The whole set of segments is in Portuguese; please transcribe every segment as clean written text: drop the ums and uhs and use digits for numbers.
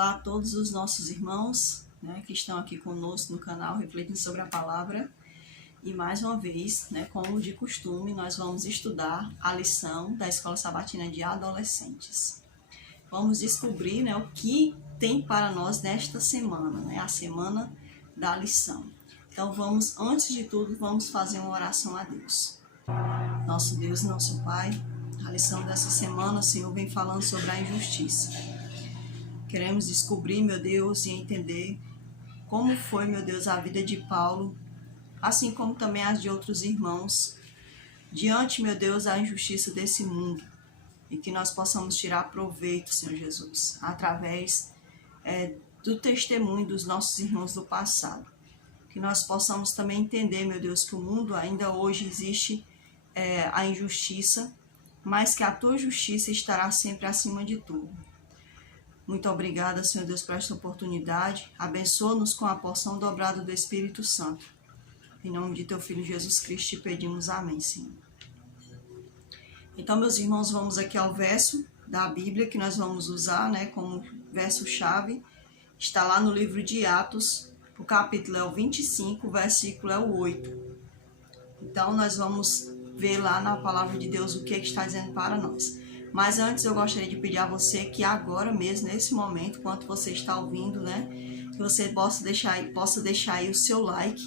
Olá a todos os nossos irmãos, que estão aqui conosco no canal Refletindo sobre a Palavra. E mais uma vez, como de costume, nós vamos estudar a lição da Escola Sabatina de Adolescentes. Vamos descobrir o que tem para nós nesta semana, a semana da lição. Então antes de tudo, vamos fazer uma oração a Deus. Nosso Deus e nosso Pai, a lição dessa semana, o Senhor vem falando sobre a injustiça. Queremos descobrir, meu Deus, e entender como foi, meu Deus, a vida de Paulo, assim como também as de outros irmãos, diante, meu Deus, da injustiça desse mundo, e que nós possamos tirar proveito, Senhor Jesus, através do testemunho dos nossos irmãos do passado. Que nós possamos também entender, meu Deus, que o mundo ainda hoje existe a injustiça, mas que a tua justiça estará sempre acima de tudo. Muito obrigada, Senhor Deus, por esta oportunidade. Abençoa-nos com a porção dobrada do Espírito Santo. Em nome de teu Filho Jesus Cristo te pedimos amém, Senhor. Então, meus irmãos, vamos aqui ao verso da Bíblia que nós vamos usar como verso-chave. Está lá no livro de Atos, o capítulo é o 25, o versículo é o 8. Então, nós vamos ver lá na palavra de Deus o que está dizendo para nós. Mas antes eu gostaria de pedir a você que agora mesmo, nesse momento, enquanto você está ouvindo, que você possa deixar aí o seu like.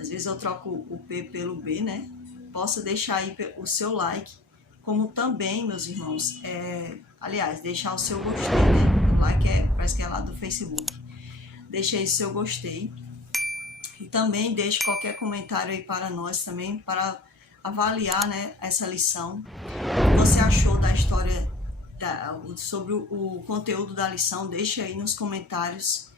Às vezes eu troco o P pelo B, Possa deixar aí o seu like, como também, meus irmãos, aliás, deixar o seu gostei, O like parece que é lá do Facebook. Deixe aí o seu gostei. E também deixe qualquer comentário aí para nós também, para avaliar, essa lição. O que você achou da história, sobre o conteúdo da lição, deixe aí nos comentários.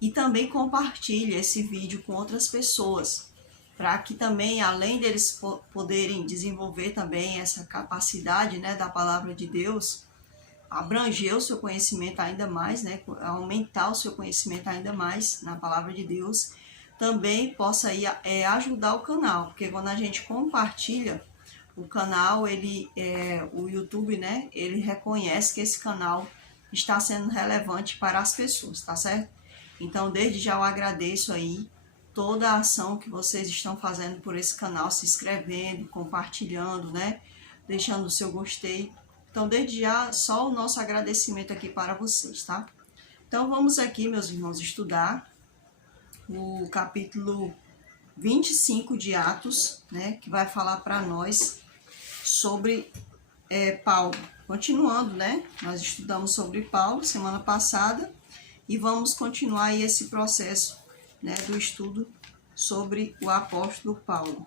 E também compartilhe esse vídeo com outras pessoas, para que também, além deles poderem desenvolver também essa capacidade, da palavra de Deus, abranger o seu conhecimento ainda mais, aumentar o seu conhecimento ainda mais na palavra de Deus, também possa aí, ajudar o canal, porque quando a gente compartilha o canal, o YouTube, ele reconhece que esse canal está sendo relevante para as pessoas, tá certo? Então, desde já eu agradeço aí toda a ação que vocês estão fazendo por esse canal, se inscrevendo, compartilhando, deixando o seu gostei. Então, desde já, só o nosso agradecimento aqui para vocês, tá? Então, vamos aqui, meus irmãos, estudar o capítulo 25 de Atos, que vai falar para nós sobre Paulo. Continuando, nós estudamos sobre Paulo semana passada e vamos continuar aí esse processo, do estudo sobre o apóstolo Paulo.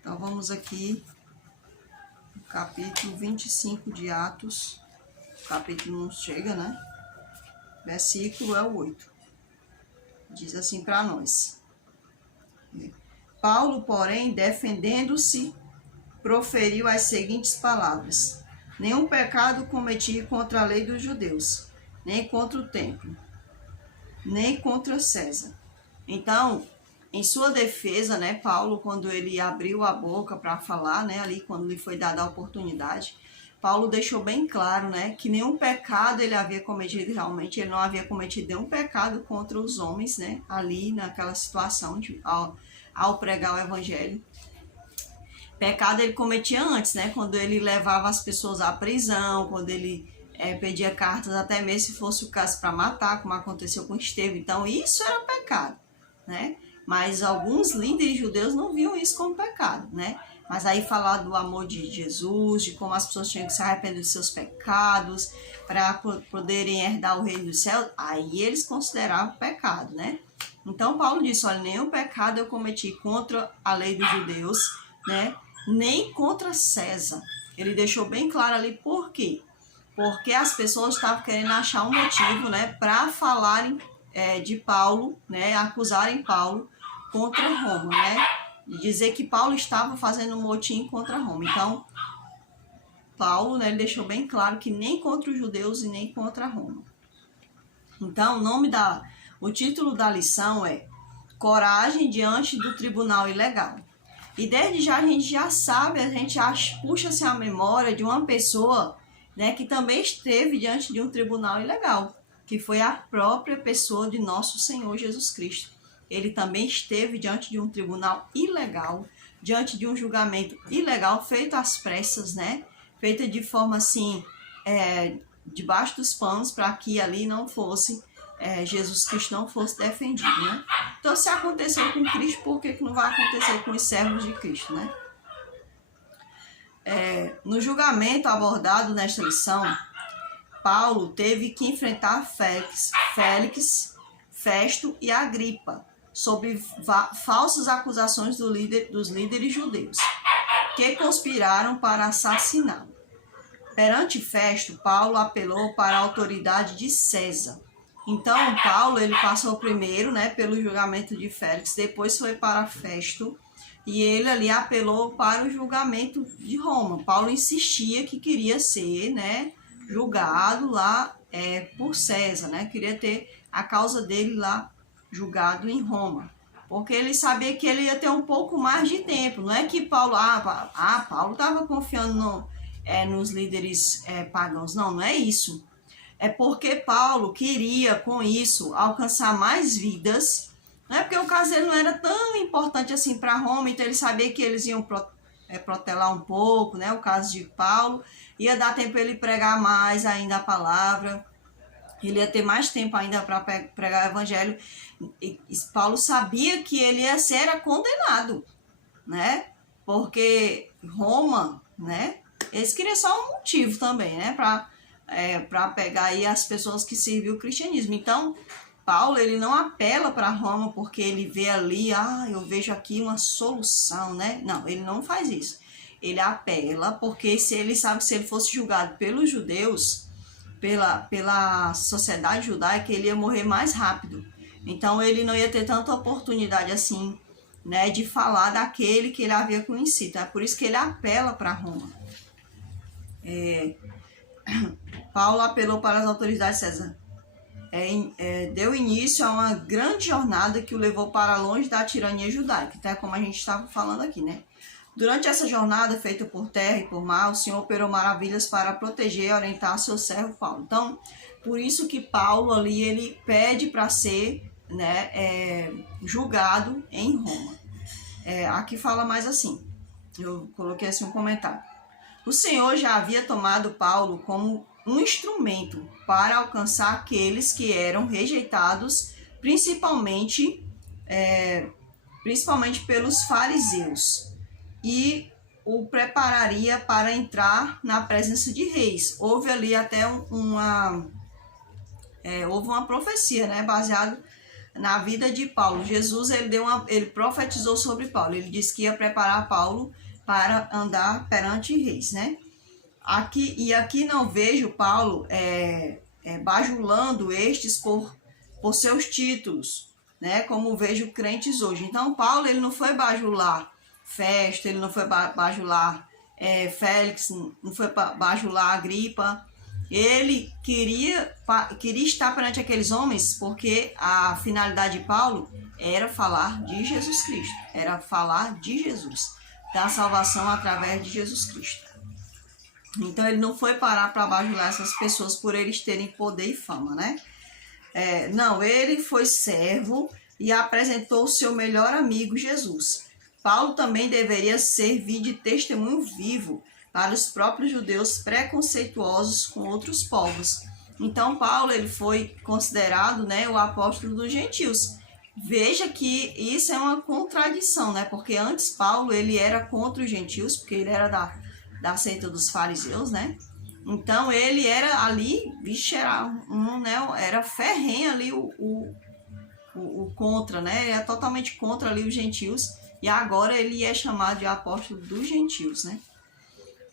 Então, vamos aqui no capítulo 25 de Atos, o capítulo não chega, Versículo é o 8. Diz assim para nós: Paulo, porém, defendendo-se, proferiu as seguintes palavras: nenhum pecado cometi contra a lei dos judeus, nem contra o templo, nem contra César. Então, em sua defesa, Paulo, quando ele abriu a boca para falar, ali quando lhe foi dada a oportunidade, Paulo deixou bem claro, que nenhum pecado ele havia cometido realmente, ele não havia cometido nenhum pecado contra os homens, ali naquela situação, ao pregar o evangelho. Pecado ele cometia antes, quando ele levava as pessoas à prisão, quando ele pedia cartas, até mesmo se fosse o caso para matar, como aconteceu com Estevão. Então, isso era pecado, Mas alguns líderes judeus não viam isso como pecado, Mas aí falar do amor de Jesus, de como as pessoas tinham que se arrepender dos seus pecados para poderem herdar o reino dos céus, aí eles consideravam pecado, Então Paulo disse, olha, nenhum pecado eu cometi contra a lei dos judeus, nem contra César. Ele deixou bem claro ali por quê? Porque as pessoas estavam querendo achar um motivo, para falarem de Paulo, acusarem Paulo contra Roma, de dizer que Paulo estava fazendo um motim contra Roma. Então, Paulo, ele deixou bem claro que nem contra os judeus e nem contra Roma. Então, o título da lição é Coragem diante do tribunal ilegal. E desde já a gente já sabe, puxa-se a memória de uma pessoa, que também esteve diante de um tribunal ilegal. que foi a própria pessoa de nosso Senhor Jesus Cristo. Ele também esteve diante de um tribunal ilegal, diante de um julgamento ilegal, feito às pressas, né? Feita de forma assim, debaixo dos panos, para que ali não fosse, Jesus Cristo não fosse defendido, né? Então, se aconteceu com Cristo, por que não vai acontecer com os servos de Cristo, né? No julgamento abordado nesta lição, Paulo teve que enfrentar Félix, Festo e Agripa sobre falsas acusações dos líderes judeus, que conspiraram para assassiná-lo. Perante Festo, Paulo apelou para a autoridade de César. Então, Paulo ele passou primeiro, né, pelo julgamento de Félix, depois foi para Festo, e ele ali apelou para o julgamento de Roma. Paulo insistia que queria ser, né, julgado lá por César, né? Queria ter a causa dele lá julgado em Roma, porque ele sabia que ele ia ter um pouco mais de tempo. Não é que Paulo, Paulo estava confiando nos líderes pagãos, não é isso. É porque Paulo queria com isso alcançar mais vidas, não é porque o caso dele não era tão importante assim para Roma, então ele sabia que eles iam protelar um pouco, né? O caso de Paulo ia dar tempo para ele pregar mais ainda a palavra, ele ia ter mais tempo ainda para pregar o evangelho. E Paulo sabia que ele ia ser condenado, né? Porque Roma, né? Eles queriam só um motivo também, né? Para pegar aí as pessoas que serviam o cristianismo. Então, Paulo, ele não apela para Roma porque ele vê ali, eu vejo aqui uma solução, né? Não, ele não faz isso. Ele apela porque se ele sabe que se ele fosse julgado pelos judeus, pela sociedade judaica, ele ia morrer mais rápido. Então, ele não ia ter tanta oportunidade assim, né, de falar daquele que ele havia conhecido. É por isso que ele apela para Roma. Paulo apelou para as autoridades de César. Deu início a uma grande jornada que o levou para longe da tirania judaica, até como a gente estava falando aqui, né? Durante essa jornada feita por terra e por mar, o Senhor operou maravilhas para proteger e orientar seu servo Paulo. Então, por isso que Paulo ali, ele pede para ser, né, julgado em Roma. Aqui fala mais assim, eu coloquei assim um comentário. O Senhor já havia tomado Paulo como um instrumento para alcançar aqueles que eram rejeitados, principalmente pelos fariseus, e o prepararia para entrar na presença de reis. Houve ali até uma profecia, né, baseada na vida de Paulo. Jesus ele profetizou sobre Paulo. Ele disse que ia preparar Paulo para andar perante reis, né? Aqui não vejo Paulo bajulando estes por seus títulos, né? Como vejo crentes hoje. Então, Paulo ele não foi bajular Festo, ele não foi bajular Félix, não foi bajular Agripa. Ele queria estar perante aqueles homens porque a finalidade de Paulo era falar de Jesus Cristo, era falar de Jesus, da salvação através de Jesus Cristo. Então ele não foi parar para bajular essas pessoas por eles terem poder e fama, né? Não, ele foi servo e apresentou o seu melhor amigo Jesus. Paulo também deveria servir de testemunho vivo para os próprios judeus preconceituosos com outros povos. Então Paulo ele foi considerado, né, o apóstolo dos gentios. Veja que isso é uma contradição, né? Porque antes Paulo ele era contra os gentios, porque ele era da seita dos fariseus, né? Então ele era ali, era ferrenho ali o contra, né? Ele é totalmente contra ali os gentios. E agora ele é chamado de apóstolo dos gentios, né?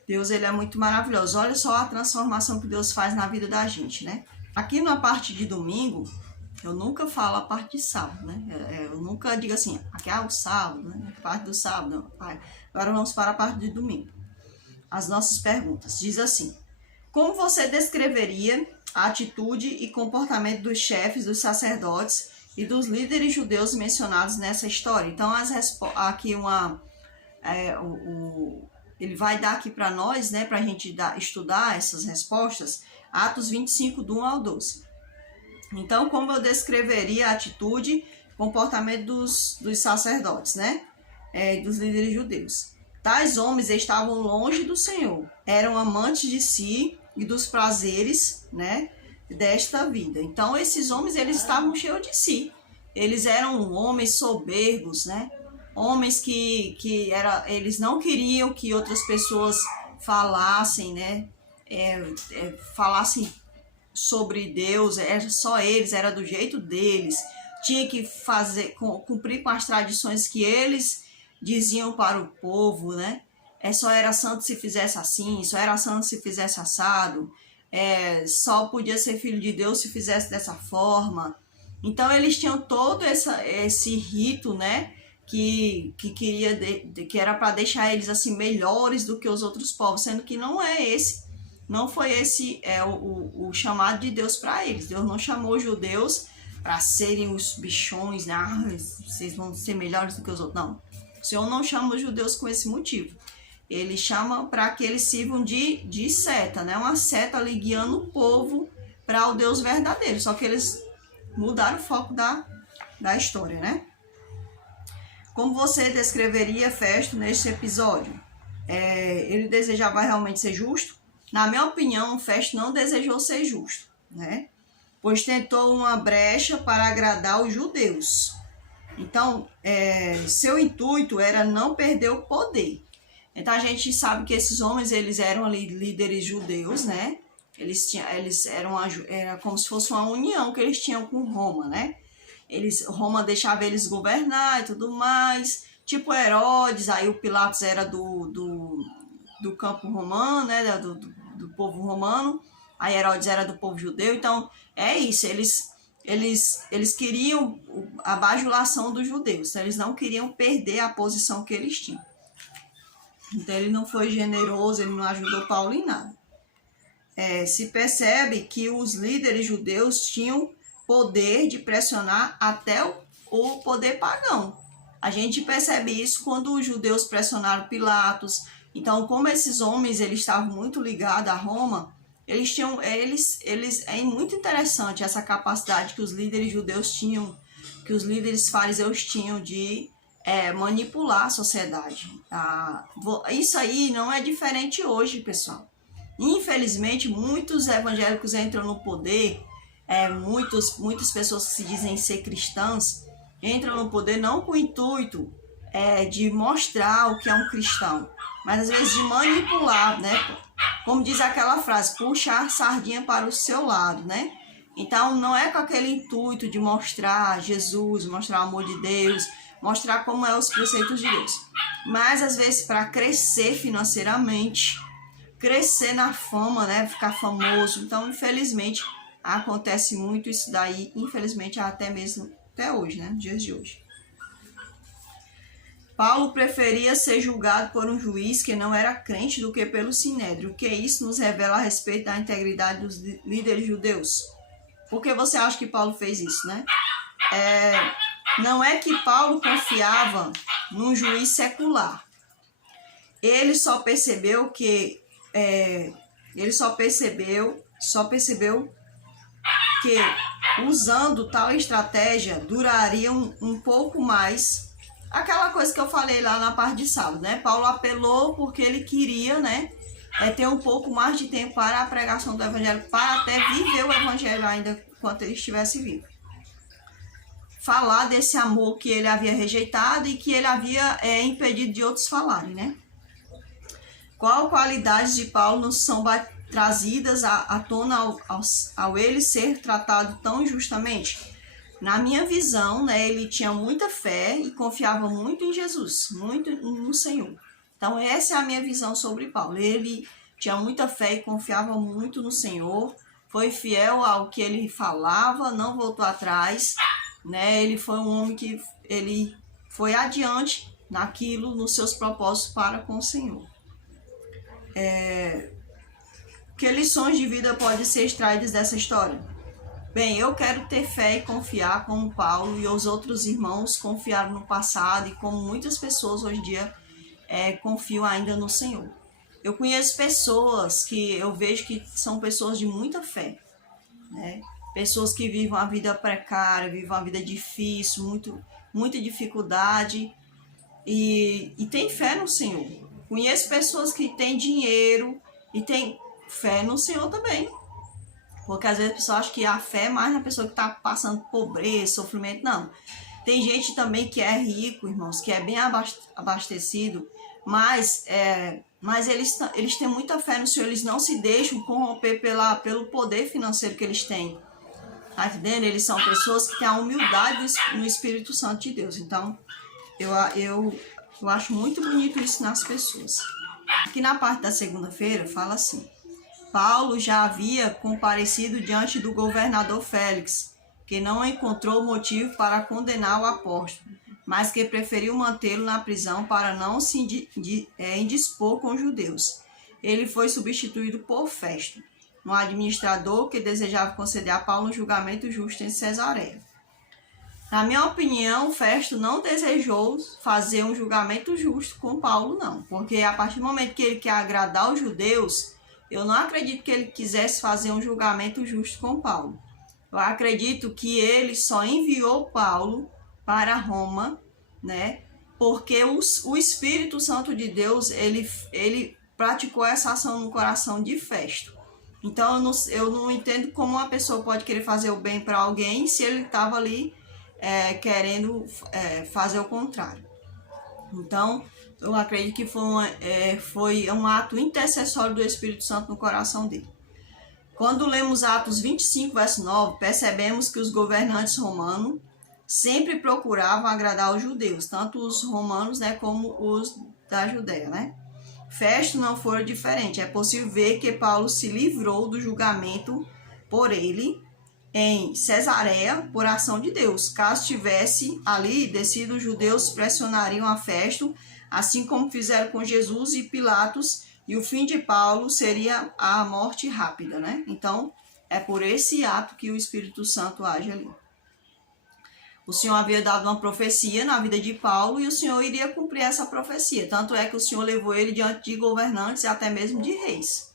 Deus ele é muito maravilhoso. Olha só a transformação que Deus faz na vida da gente, né? Aqui na parte de domingo, eu nunca falo a parte de sábado, né? Eu nunca digo assim, aqui é o sábado, né? A parte do sábado. Não. Agora vamos para a parte de domingo. As nossas perguntas. Diz assim: como você descreveria a atitude e comportamento dos chefes, dos sacerdotes e dos líderes judeus mencionados nessa história? Então, aqui ele vai dar aqui para nós, né, para a gente estudar essas respostas, Atos 25, do 1 ao 12. Então, como eu descreveria a atitude, comportamento dos sacerdotes, né? Dos líderes judeus. Tais homens estavam longe do Senhor, eram amantes de si e dos prazeres, né, desta vida. Então, esses homens, eles estavam cheios de si. Eles eram homens soberbos, né? Homens eles não queriam que outras pessoas falassem, né? Falassem sobre Deus, era só eles, era do jeito deles. Tinha que cumprir com as tradições que eles diziam para o povo, né? Só era santo se fizesse assim, só era santo se fizesse assado, só podia ser filho de Deus se fizesse dessa forma. Então eles tinham todo esse rito, né? Que era para deixar eles assim melhores do que os outros povos, sendo que não foi esse o chamado de Deus para eles. Deus não chamou os judeus para serem os bichões, né? Vocês vão ser melhores do que os outros. Não. O Senhor não chama os judeus com esse motivo. Ele chama para que eles sirvam de seta, né? Uma seta ali guiando o povo para o Deus verdadeiro. Só que eles mudaram o foco da história, né? Como você descreveria Festo neste episódio? Ele desejava realmente ser justo? Na minha opinião, Festo não desejou ser justo, né? Pois tentou uma brecha para agradar os judeus. Então, seu intuito era não perder o poder. Então, a gente sabe que esses homens, eles eram ali líderes judeus, né? Era como se fosse uma união que eles tinham com Roma, né? Roma deixava eles governar e tudo mais. Tipo Herodes, aí o Pilatos era do campo romano, né? Do povo romano. Aí Herodes era do povo judeu. Então, é isso. Eles queriam a bajulação dos judeus. Então, eles não queriam perder a posição que eles tinham. Então, ele não foi generoso, ele não ajudou Paulo em nada. Se percebe que os líderes judeus tinham poder de pressionar até o poder pagão. A gente percebe isso quando os judeus pressionaram Pilatos. Então, como esses homens eles estavam muito ligados a Roma, é muito interessante essa capacidade que os líderes judeus tinham, que os líderes fariseus tinham de manipular a sociedade. Isso aí não é diferente hoje, pessoal. Infelizmente, muitos evangélicos entram no poder, muitas pessoas que se dizem ser cristãs entram no poder não com o intuito de mostrar o que é um cristão, mas às vezes de manipular, né? Como diz aquela frase, puxar sardinha para o seu lado, né? Então, não é com aquele intuito de mostrar Jesus, mostrar o amor de Deus, mostrar como é os preceitos de Deus, mas às vezes para crescer financeiramente, crescer na fama, né? Ficar famoso. Então, infelizmente, acontece muito isso daí, infelizmente, até hoje, né? Nos dias de hoje. Paulo preferia ser julgado por um juiz que não era crente do que pelo sinédrio. O que isso nos revela a respeito da integridade dos líderes judeus? Por que você acha que Paulo fez isso, né? Não é que Paulo confiava num juiz secular. Ele só percebeu que usando tal estratégia duraria um pouco mais. Aquela coisa que eu falei lá na parte de sábado, né? Paulo apelou porque ele queria, né? Ter um pouco mais de tempo para a pregação do evangelho, para até viver o evangelho ainda enquanto ele estivesse vivo. Falar desse amor que ele havia rejeitado e que ele havia impedido de outros falarem, né? Qual qualidades de Paulo nos são trazidas à tona ao ele ser tratado tão injustamente? Na minha visão, né, ele tinha muita fé e confiava muito em Jesus, muito no Senhor. Então, essa é a minha visão sobre Paulo. Ele tinha muita fé e confiava muito no Senhor, foi fiel ao que ele falava, não voltou atrás, né? Ele foi um homem que ele foi adiante nos seus propósitos para com o Senhor. Que lições de vida podem ser extraídas dessa história? Bem, eu quero ter fé e confiar como Paulo e os outros irmãos confiaram no passado e como muitas pessoas hoje em dia confiam ainda no Senhor. Eu conheço pessoas que eu vejo que são pessoas de muita fé, né? pessoas que vivem uma vida precária, vivem uma vida difícil, muita dificuldade e tem fé no Senhor. Conheço pessoas que têm dinheiro e têm fé no Senhor também. Porque às vezes a pessoa acha que a fé é mais na pessoa que está passando pobreza, sofrimento. Não. Tem gente também que é rico, irmãos, que é bem abastecido, mas eles têm muita fé no Senhor, eles não se deixam corromper pelo poder financeiro que eles têm. Tá entendendo? Eles são pessoas que têm a humildade no Espírito Santo de Deus. Então, eu acho muito bonito isso nas pessoas. Aqui na parte da segunda-feira fala assim: Paulo já havia comparecido diante do governador Félix, que não encontrou motivo para condenar o apóstolo, mas que preferiu mantê-lo na prisão para não se indispor com os judeus. Ele foi substituído por Festo, um administrador que desejava conceder a Paulo um julgamento justo em Cesareia. Na minha opinião, Festo não desejou fazer um julgamento justo com Paulo, não, porque a partir do momento que ele quer agradar os judeus, eu não acredito que ele quisesse fazer um julgamento justo com Paulo. Eu acredito que ele só enviou Paulo para Roma, né? Porque o Espírito Santo de Deus, ele praticou essa ação no coração de Festo. Então, eu não entendo como uma pessoa pode querer fazer o bem para alguém se ele estava ali querendo fazer o contrário. Então, eu acredito que foi um ato intercessório do Espírito Santo no coração dele. Quando lemos Atos 25, verso 9, percebemos que os governantes romanos sempre procuravam agradar os judeus, tanto os romanos, né, como os da Judéia, né? Festo não foi diferente. É possível ver que Paulo se livrou do julgamento por ele em Cesareia por ação de Deus. Caso tivesse ali descido, os judeus pressionariam a Festo, assim como fizeram com Jesus e Pilatos, e o fim de Paulo seria a morte rápida, né? Então, é por esse ato que o Espírito Santo age ali. O Senhor havia dado uma profecia na vida de Paulo e o Senhor iria cumprir essa profecia. Tanto é que o Senhor levou ele diante de governantes e até mesmo de reis.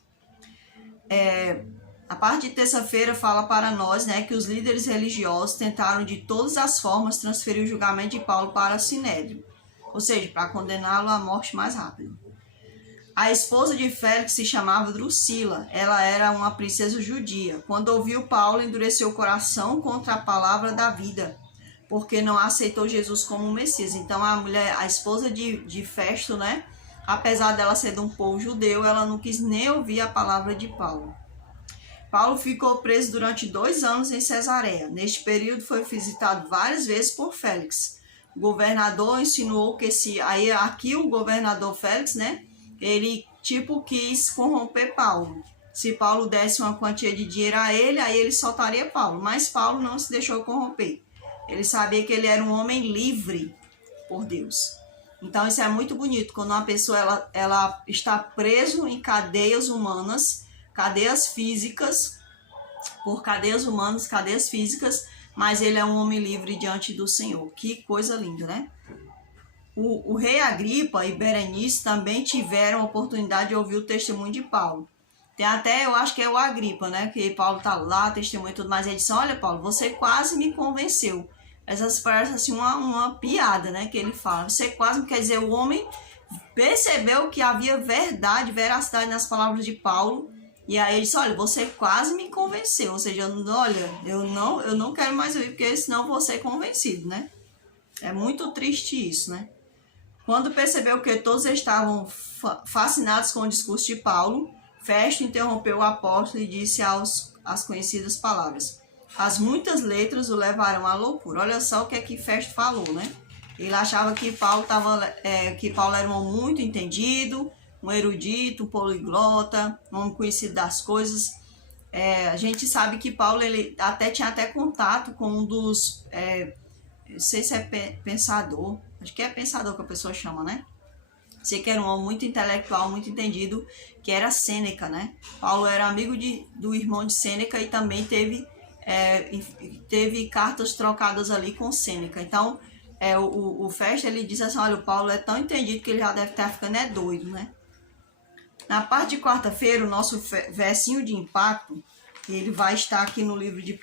A parte de terça-feira fala para nós, né, que os líderes religiosos tentaram de todas as formas transferir o julgamento de Paulo para o Sinédrio, ou seja, para condená-lo à morte mais rápida. A esposa de Félix se chamava Drusila. Ela era uma princesa judia. Quando ouviu Paulo, endureceu o coração contra a palavra da vida, porque não aceitou Jesus como um Messias. Então a esposa de Festo, né, apesar dela ser de um povo judeu, ela não quis nem ouvir a palavra de Paulo. Paulo ficou preso durante 2 anos em Cesareia. Neste período foi visitado várias vezes por Félix. O governador insinuou que aqui o governador Félix, né, ele quis corromper Paulo. Se Paulo desse uma quantia de dinheiro a ele, aí ele soltaria Paulo. Mas Paulo não se deixou corromper. Ele sabia que ele era um homem livre por Deus. Então isso é muito bonito, quando uma pessoa ela está preso em cadeias humanas, cadeias físicas, por cadeias humanas, cadeias físicas, mas ele é um homem livre diante do Senhor. Que coisa linda, né? O rei Agripa e Berenice também tiveram a oportunidade de ouvir o testemunho de Paulo. Tem até, eu acho que é o Agripa, né? Que Paulo está lá, testemunha e tudo mais. Ele disse: olha, Paulo, você quase me convenceu. Essas parece assim uma piada, né? Que ele fala. Você quase, quer dizer, o homem percebeu que havia veracidade nas palavras de Paulo. E aí ele disse: olha, você quase me convenceu. Ou seja, olha, eu não quero mais ouvir, porque senão vou ser convencido, né? É muito triste isso, né? Quando percebeu que todos estavam fascinados com o discurso de Paulo, Festo interrompeu o apóstolo e disse as conhecidas palavras: as muitas letras o levarão à loucura. Olha só o que é que Festo falou, né? Ele achava que Paulo era um homem muito entendido, um erudito, um poliglota, um homem conhecido das coisas. A gente sabe que Paulo ele tinha contato com um dos... não sei se é pensador, acho que é pensador que a pessoa chama, né? Sei que era um homem muito intelectual, muito entendido, que era Sêneca, né? Paulo era amigo do irmão de Sêneca e também teve cartas trocadas ali com Sêneca. Então, o Festo, ele disse assim: olha, o Paulo é tão entendido que ele já deve estar ficando doido, né? Na parte de quarta-feira, o nosso versinho de impacto, ele vai estar aqui no livro de 1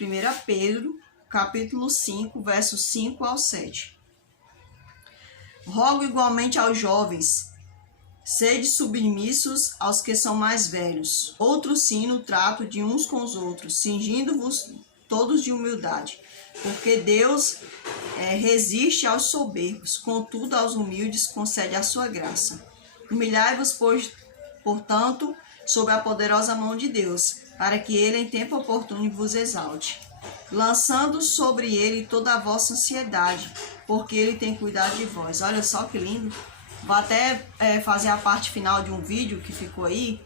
Pedro, capítulo 5, versos 5 ao 7. Rogo igualmente aos jovens, sede submissos aos que são mais velhos. Outro sim no trato de uns com os outros, cingindo-vos todos de humildade. Porque Deus resiste aos soberbos, contudo aos humildes concede a sua graça. Humilhai-vos, portanto, sob a poderosa mão de Deus, para que ele em tempo oportuno vos exalte, lançando sobre ele toda a vossa ansiedade, porque ele tem cuidado de vós. Olha só que lindo. Vou até fazer a parte final de um vídeo que ficou aí.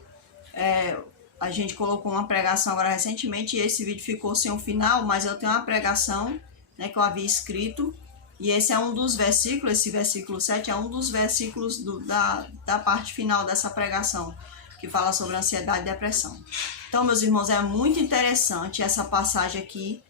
A gente colocou uma pregação agora recentemente e esse vídeo ficou sem o final, mas eu tenho uma pregação, né, que eu havia escrito, e esse é um dos versículos, esse versículo 7 é um dos versículos da parte final dessa pregação, que fala sobre ansiedade e depressão. Então, meus irmãos, é muito interessante essa passagem aqui,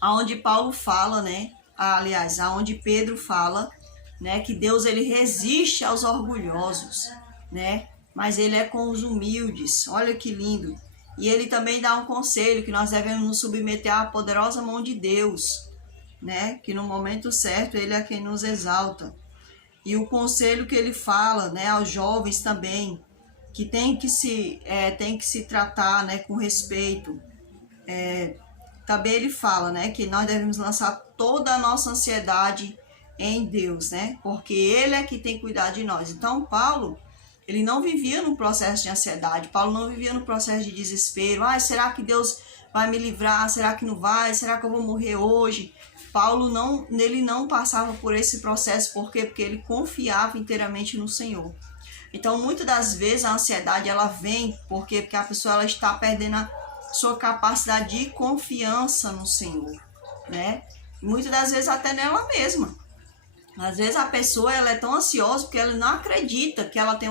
aonde Paulo fala, né, aliás, aonde Pedro fala, né, que Deus ele resiste aos orgulhosos, né, mas ele é com os humildes. Olha que lindo. E ele também dá um conselho que nós devemos nos submeter à poderosa mão de Deus, né, que no momento certo ele é quem nos exalta. E o conselho que ele fala, né, aos jovens também, que tem que se tratar, né, com respeito. Também ele fala, né, que nós devemos lançar toda a nossa ansiedade em Deus, né, porque ele é que tem cuidado de nós. Então Paulo, ele não vivia no processo de ansiedade, Paulo não vivia no processo de desespero. Será que Deus vai me livrar? Será que não vai? Será que eu vou morrer hoje? Paulo ele não passava por esse processo, por quê? Porque ele confiava inteiramente no Senhor. Então, muitas das vezes a ansiedade ela vem porque a pessoa ela está perdendo a sua capacidade de confiança no Senhor, né? E muitas das vezes até nela mesma. Às vezes a pessoa ela é tão ansiosa porque ela não acredita que ela tem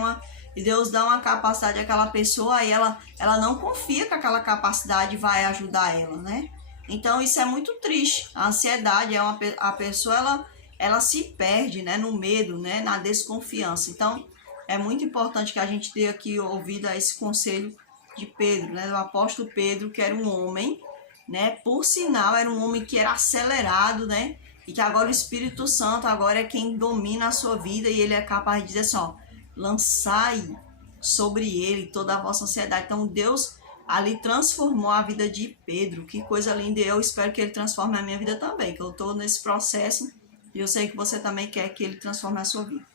e Deus dá uma capacidade àquela pessoa e ela não confia que aquela capacidade vai ajudar ela, né? Então isso é muito triste. A ansiedade a pessoa ela se perde, né, no medo, né, na desconfiança. Então é muito importante que a gente tenha aqui ouvido a esse conselho de Pedro, né, do apóstolo Pedro, que era um homem, né, por sinal era um homem que era acelerado, né, e que agora o Espírito Santo agora é quem domina a sua vida e ele é capaz de dizer assim, ó, lançai sobre ele toda a vossa ansiedade. Então Deus ali transformou a vida de Pedro. Que coisa linda. Eu espero que ele transforme a minha vida também, que eu estou nesse processo e eu sei que você também quer que ele transforme a sua vida.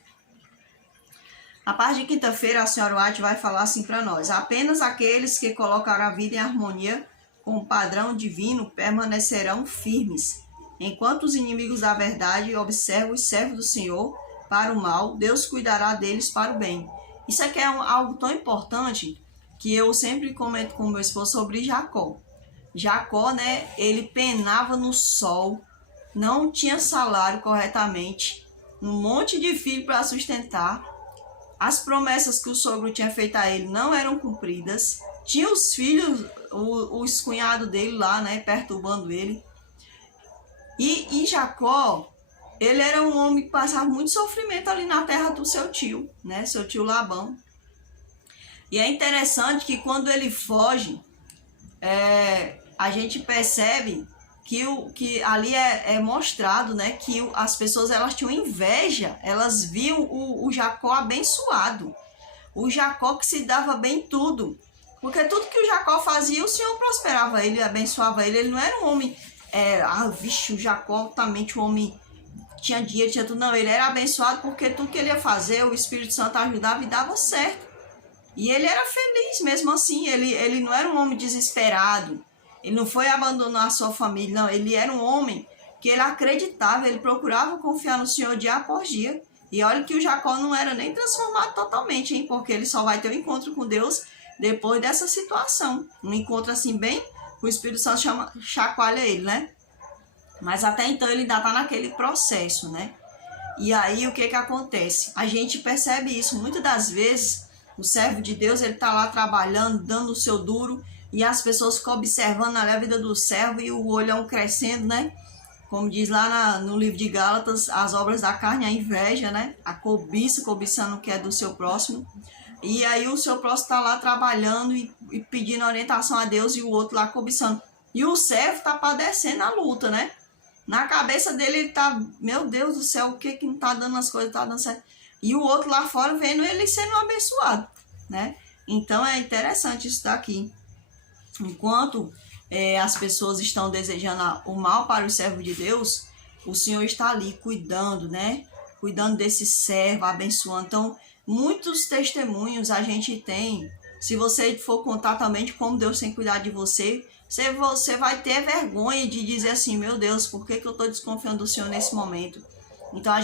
A parte de quinta-feira a senhora White vai falar assim para nós: apenas aqueles que colocaram a vida em harmonia com o padrão divino permanecerão firmes. Enquanto os inimigos da verdade observam os servos do Senhor para o mal, Deus cuidará deles para o bem. Isso aqui é algo tão importante que eu sempre comento com meu esposo sobre Jacó. Jacó, né, ele penava no sol, não tinha salário corretamente, um monte de filho para sustentar, as promessas que o sogro tinha feito a ele não eram cumpridas, tinha os filhos, os cunhados dele lá, né, perturbando ele. E Jacó, ele era um homem que passava muito sofrimento ali na terra do seu tio, né, seu tio Labão. E é interessante que quando ele foge, a gente percebe que ali é mostrado, né, que as pessoas elas tinham inveja, elas viam o Jacó abençoado, o Jacó que se dava bem tudo, porque tudo que o Jacó fazia, o Senhor prosperava ele, abençoava ele. Ele não era um homem, o Jacó altamente um homem, tinha dinheiro, tinha tudo, não, ele era abençoado porque tudo que ele ia fazer, o Espírito Santo ajudava e dava certo. E ele era feliz mesmo assim, ele não era um homem desesperado, ele não foi abandonar a sua família, não, ele era um homem que ele acreditava, ele procurava confiar no Senhor dia após dia. E olha que o Jacó não era nem transformado totalmente, hein, porque ele só vai ter um encontro com Deus depois dessa situação. Um encontro assim bem, o Espírito Santo chacoalha ele, né? Mas até então ele ainda está naquele processo, né? E aí o que acontece? A gente percebe isso muitas das vezes. O servo de Deus, ele está lá trabalhando, dando o seu duro, e as pessoas ficam observando ali a vida do servo e o olhão crescendo, né? como diz lá no livro de Gálatas, as obras da carne, a inveja, né? A cobiça, cobiçando o que é do seu próximo. E aí o seu próximo está lá trabalhando e pedindo orientação a Deus e o outro lá cobiçando. E o servo está padecendo a luta, né? Na cabeça dele ele tá, meu Deus do céu, o que não tá dando as coisas, tá dando certo. E o outro lá fora vendo ele sendo abençoado, né? Então é interessante isso daqui. Enquanto as pessoas estão desejando o mal para o servo de Deus, o Senhor está ali cuidando, né? Cuidando desse servo, abençoando. Então, muitos testemunhos a gente tem. Se você for contar também de como Deus tem cuidado de você, você vai ter vergonha de dizer assim, meu Deus, por que eu estou desconfiando do Senhor nesse momento? Então,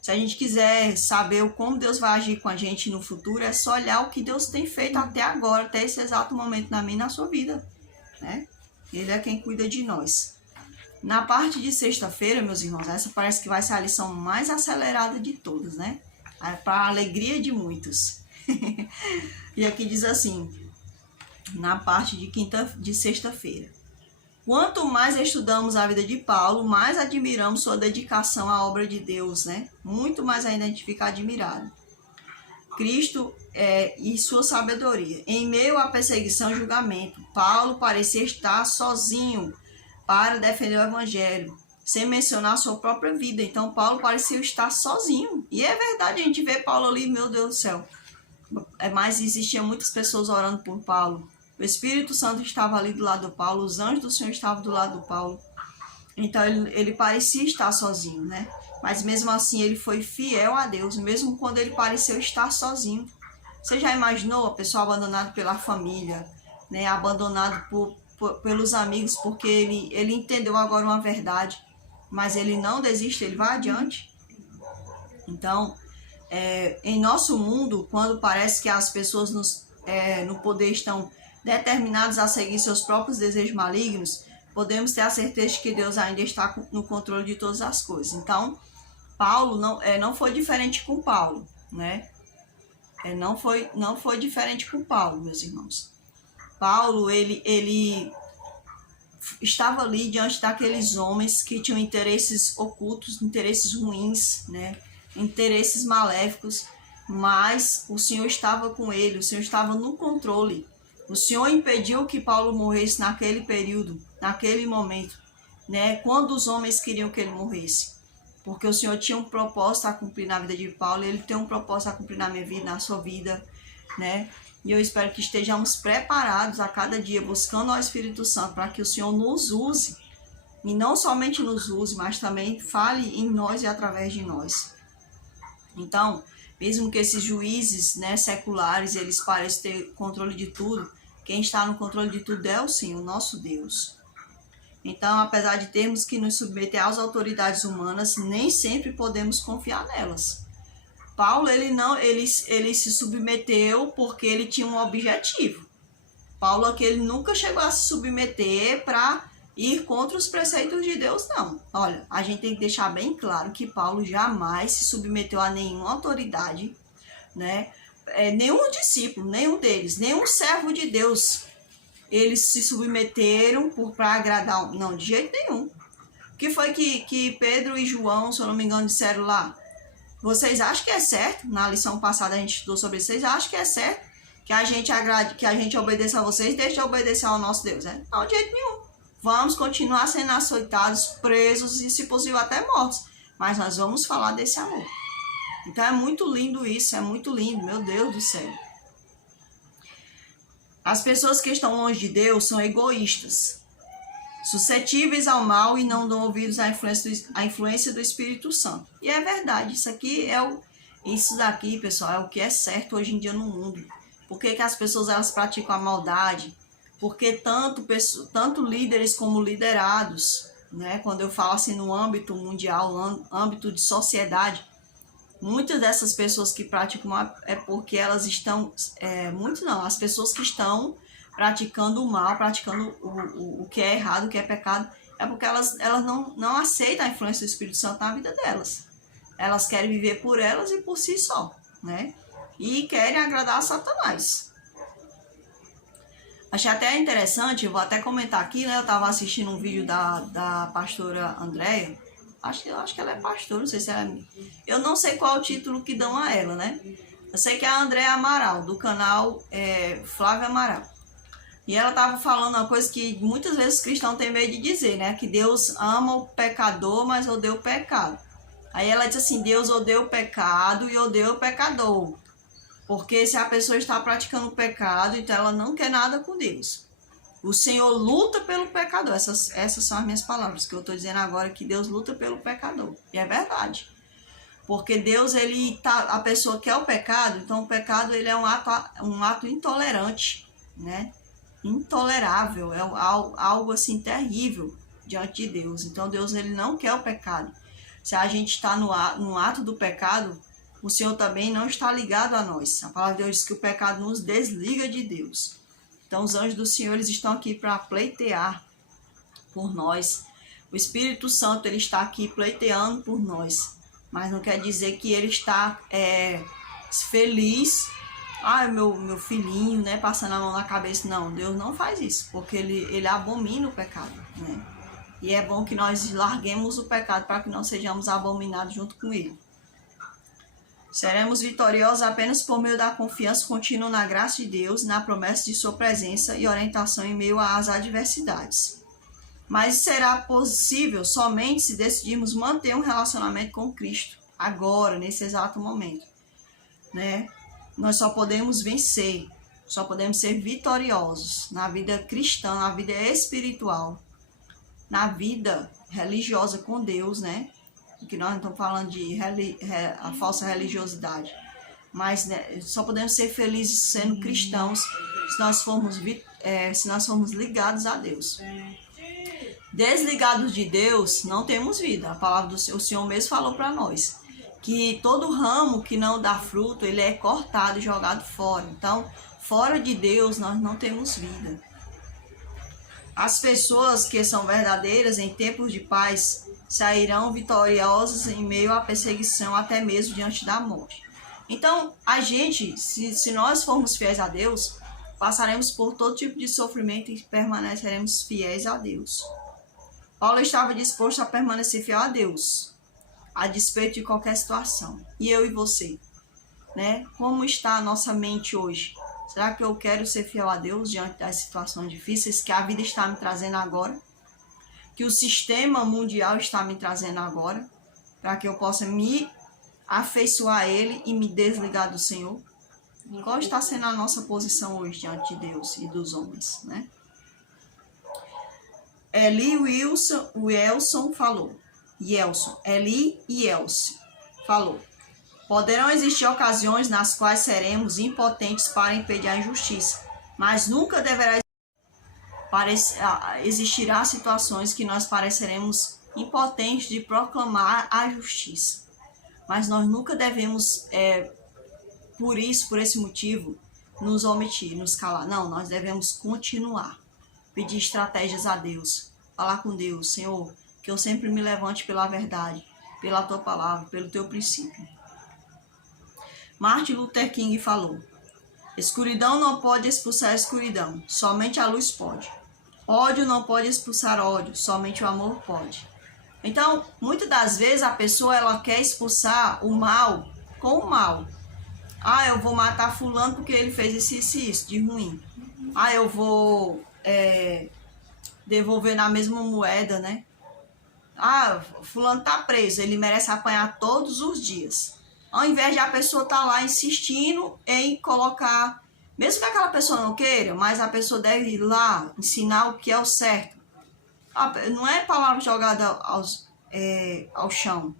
se a gente quiser saber como Deus vai agir com a gente no futuro, é só olhar o que Deus tem feito até agora, até esse exato momento na minha e na sua vida, né? Ele é quem cuida de nós. Na parte de sexta-feira, meus irmãos, essa parece que vai ser a lição mais acelerada de todas, né? Para a alegria de muitos. E aqui diz assim, na parte de sexta-feira. Quanto mais estudamos a vida de Paulo, mais admiramos sua dedicação à obra de Deus, né? Muito mais ainda a gente fica admirado. Cristo e sua sabedoria. Em meio à perseguição e julgamento, Paulo parecia estar sozinho para defender o evangelho, sem mencionar sua própria vida. Então, Paulo parecia estar sozinho. E é verdade, a gente vê Paulo ali, meu Deus do céu. Mas existiam muitas pessoas orando por Paulo. O Espírito Santo estava ali do lado do Paulo, os anjos do Senhor estavam do lado do Paulo. Então, ele parecia estar sozinho, né? Mas mesmo assim, ele foi fiel a Deus, mesmo quando ele pareceu estar sozinho. Você já imaginou a pessoa abandonada pela família, né? Abandonado pelos amigos, porque ele entendeu agora uma verdade, mas ele não desiste, ele vai adiante. Então, em nosso mundo, quando parece que as pessoas no poder estão determinadas a seguir seus próprios desejos malignos, podemos ter a certeza de que Deus ainda está no controle de todas as coisas. Então, Paulo não foi diferente com Paulo, né? Não foi diferente com Paulo, meus irmãos. Paulo, ele estava ali diante daqueles homens que tinham interesses ocultos, interesses ruins, né? Interesses maléficos, mas o Senhor estava com ele, o Senhor estava no controle. O Senhor impediu que Paulo morresse naquele período, naquele momento, né? Quando os homens queriam que ele morresse. Porque o Senhor tinha um propósito a cumprir na vida de Paulo, ele tem um propósito a cumprir na minha vida, na sua vida, né? E eu espero que estejamos preparados a cada dia, buscando ao Espírito Santo, para que o Senhor nos use. E não somente nos use, mas também fale em nós e através de nós. Então, mesmo que esses juízes, né, seculares, eles pareçam ter controle de tudo, quem está no controle de tudo é o Senhor, o nosso Deus. Então, apesar de termos que nos submeter às autoridades humanas, nem sempre podemos confiar nelas. Paulo, ele se submeteu porque ele tinha um objetivo. Paulo aqui, ele nunca chegou a se submeter para ir contra os preceitos de Deus, não. Olha, a gente tem que deixar bem claro que Paulo jamais se submeteu a nenhuma autoridade, né? Nenhum discípulo, nenhum deles, nenhum servo de Deus, eles se submeteram para agradar, não, de jeito nenhum. O que foi que Pedro e João, se eu não me engano, disseram lá? Vocês acham que é certo? Na lição passada a gente estudou sobre isso. Vocês acham que é certo que a gente agrade, que a gente obedeça a vocês, deixe de obedecer ao nosso Deus, né? Não, de jeito nenhum. Vamos continuar sendo açoitados, presos e, se possível, até mortos. Mas nós vamos falar desse amor. Então é muito lindo isso, é muito lindo, meu Deus do céu. As pessoas que estão longe de Deus são egoístas, suscetíveis ao mal e não dão ouvidos à influência do Espírito Santo. E é verdade, isso daqui, pessoal, é o que é certo hoje em dia no mundo. Por que as pessoas elas praticam a maldade? Porque tanto líderes como liderados, né? Quando eu falo assim no âmbito mundial, no âmbito de sociedade, muitas dessas pessoas que praticam é porque elas estão, as pessoas que estão praticando o mal, praticando o que é errado, o que é pecado, é porque elas não aceitam a influência do Espírito Santo na vida delas. Elas querem viver por elas e por si só, né? E querem agradar a Satanás. Achei até interessante, eu vou até comentar aqui, né? Eu estava assistindo um vídeo da pastora Andréia. Acho que ela é pastora, não sei se ela é... Eu não sei qual é o título que dão a ela, né? Eu sei que é a Andréia Amaral, do canal Flávia Amaral. E ela estava falando uma coisa que muitas vezes os cristãos têm medo de dizer, né? Que Deus ama o pecador, mas odeia o pecado. Aí ela diz assim, Deus odeia o pecado e odeia o pecador. Porque se a pessoa está praticando o pecado, então ela não quer nada com Deus. O Senhor luta pelo pecador. Essas são as minhas palavras que eu estou dizendo agora, que Deus luta pelo pecador. E é verdade. Porque Deus, a pessoa quer o pecado, então o pecado ele é um ato intolerante, né? Intolerável, é algo assim terrível diante de Deus. Então Deus ele não quer o pecado. Se a gente está no ato do pecado, o Senhor também não está ligado a nós. A palavra de Deus diz que o pecado nos desliga de Deus. Então os anjos do Senhor eles estão aqui para pleitear por nós. O Espírito Santo ele está aqui pleiteando por nós. Mas não quer dizer que ele está feliz. Meu filhinho, né, passando a mão na cabeça. Não, Deus não faz isso, porque ele abomina o pecado, né? E é bom que nós larguemos o pecado para que não sejamos abominados junto com ele. Seremos vitoriosos apenas por meio da confiança contínua na graça de Deus, na promessa de sua presença e orientação em meio às adversidades. Mas será possível somente se decidirmos manter um relacionamento com Cristo, agora, nesse exato momento, né? Nós só podemos vencer, só podemos ser vitoriosos na vida cristã, na vida espiritual, na vida religiosa com Deus, né? Que nós não estamos falando de a falsa religiosidade, mas né, só podemos ser felizes sendo cristãos se nós formos ligados a Deus. Desligados de Deus, não temos vida. A palavra do Senhor mesmo falou para nós que todo ramo que não dá fruto, ele é cortado e jogado fora. Então, fora de Deus, nós não temos vida. As pessoas que são verdadeiras em tempos de paz sairão vitoriosas em meio à perseguição, até mesmo diante da morte. Então, a gente, se nós formos fiéis a Deus, passaremos por todo tipo de sofrimento e permaneceremos fiéis a Deus. Paulo estava disposto a permanecer fiel a Deus, a despeito de qualquer situação. E eu e você, né? Como está a nossa mente hoje? Será que eu quero ser fiel a Deus diante das situações difíceis que a vida está me trazendo agora? Que o sistema mundial está me trazendo agora? Para que eu possa me afeiçoar a Ele e me desligar do Senhor? Qual está sendo a nossa posição hoje diante de Deus e dos homens, né? Eli Elson falou. Eli e Elson falou. Poderão existir ocasiões nas quais seremos impotentes para impedir a injustiça, mas nunca existirá situações que nós pareceremos impotentes de proclamar a justiça. Mas nós nunca devemos, por esse motivo, nos omitir, nos calar. Não, nós devemos continuar. Pedir estratégias a Deus, falar com Deus, Senhor, que eu sempre me levante pela verdade, pela tua palavra, pelo teu princípio. Martin Luther King falou: escuridão não pode expulsar a escuridão, somente a luz pode. Ódio não pode expulsar ódio, somente o amor pode. Então, muitas das vezes a pessoa ela quer expulsar o mal com o mal. Eu vou matar fulano porque ele fez isso de ruim. Eu vou devolver na mesma moeda, né? Fulano tá preso, ele merece apanhar todos os dias. Ao invés de a pessoa estar lá insistindo em colocar, mesmo que aquela pessoa não queira, mas a pessoa deve ir lá ensinar o que é o certo. Não é palavra jogada ao chão.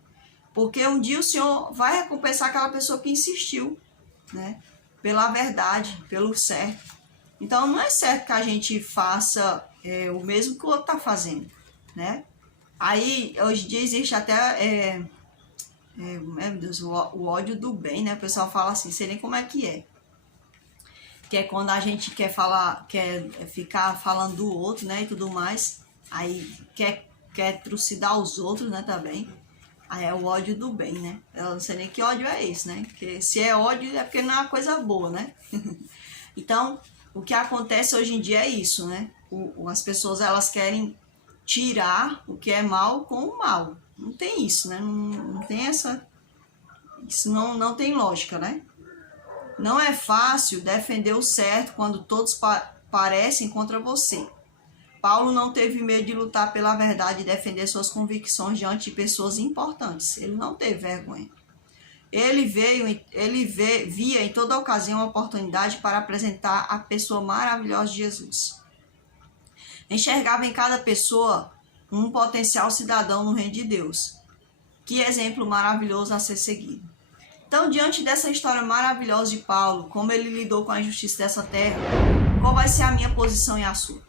Porque um dia o Senhor vai recompensar aquela pessoa que insistiu, né? Pela verdade, pelo certo. Então não é certo que a gente faça o mesmo que o outro está fazendo, né? Aí, hoje em dia existe até, meu Deus, o ódio do bem, né? O pessoal fala assim, sei nem como é. Que é quando a gente quer ficar falando do outro, né? E tudo mais. Aí quer trucidar os outros, né? Também. Aí é o ódio do bem, né? Eu não sei nem que ódio é esse, né? Porque se é ódio é porque não é uma coisa boa, né? Então, O que acontece hoje em dia é isso, né? As pessoas, elas querem tirar o que é mal com o mal. Não tem isso, né? Não tem essa... Isso não tem lógica, né? Não é fácil defender o certo quando todos parecem contra você. Paulo não teve medo de lutar pela verdade e defender suas convicções diante de pessoas importantes. Ele não teve vergonha. Ele via em toda ocasião uma oportunidade para apresentar a pessoa maravilhosa de Jesus. Enxergava em cada pessoa um potencial cidadão no reino de Deus. Que exemplo maravilhoso a ser seguido. Então, diante dessa história maravilhosa de Paulo, como ele lidou com a injustiça dessa terra, qual vai ser a minha posição e a sua?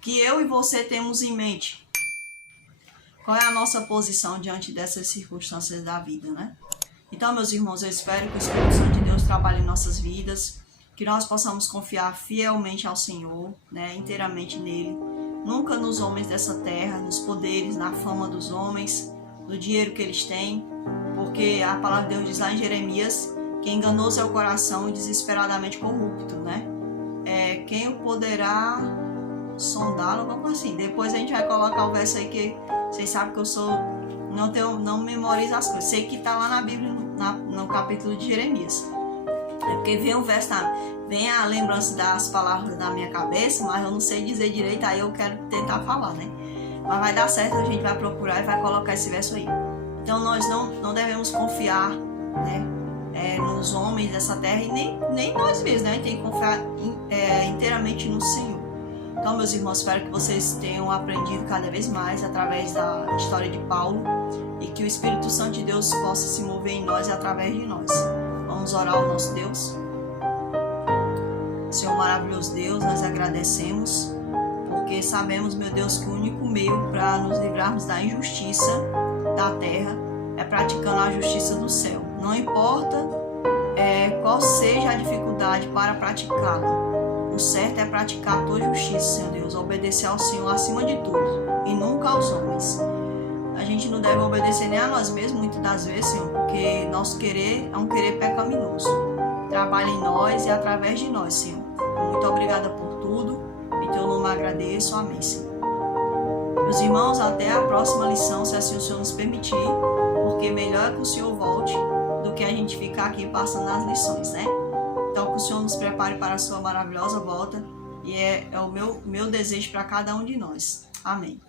Que eu e você temos em mente. Qual é a nossa posição diante dessas circunstâncias da vida, né? Então, meus irmãos, eu espero que o Espírito Santo de Deus trabalhe em nossas vidas, que nós possamos confiar fielmente ao Senhor, né, inteiramente nele, nunca nos homens dessa terra, nos poderes, na fama dos homens, no dinheiro que eles têm, porque a palavra de Deus diz lá em Jeremias que enganoso é o coração e desesperadamente corrupto, né? Quem o poderá sondá-lo, algo assim. Depois a gente vai colocar o verso aí que vocês sabem que eu não memorizo as coisas. Sei que está lá na Bíblia, no capítulo de Jeremias. É porque vem o verso, vem a lembrança das palavras na minha cabeça, mas eu não sei dizer direito, aí eu quero tentar falar, né? Mas vai dar certo, a gente vai procurar e vai colocar esse verso aí. Então nós não devemos confiar, né, nos homens dessa terra e nem nós mesmos, né? A gente tem que confiar inteiramente no Senhor. Então, meus irmãos, espero que vocês tenham aprendido cada vez mais através da história de Paulo e que o Espírito Santo de Deus possa se mover em nós e através de nós. Vamos orar ao nosso Deus. Senhor maravilhoso Deus, nós agradecemos porque sabemos, meu Deus, que o único meio para nos livrarmos da injustiça da terra é praticando a justiça do céu. Não importa qual seja a dificuldade para praticá-la. O certo é praticar a tua justiça, Senhor Deus, obedecer ao Senhor acima de tudo e nunca aos homens. A gente não deve obedecer nem a nós mesmos, muitas das vezes, Senhor, porque nosso querer é um querer pecaminoso. Trabalha em nós e através de nós, Senhor. Muito obrigada por tudo. Em teu nome agradeço. Amém, Senhor. Meus irmãos, até a próxima lição, se assim o Senhor nos permitir, porque melhor é que o Senhor volte do que a gente ficar aqui passando as lições, né? Então, que o Senhor nos prepare para a sua maravilhosa volta e é o meu desejo para cada um de nós. Amém.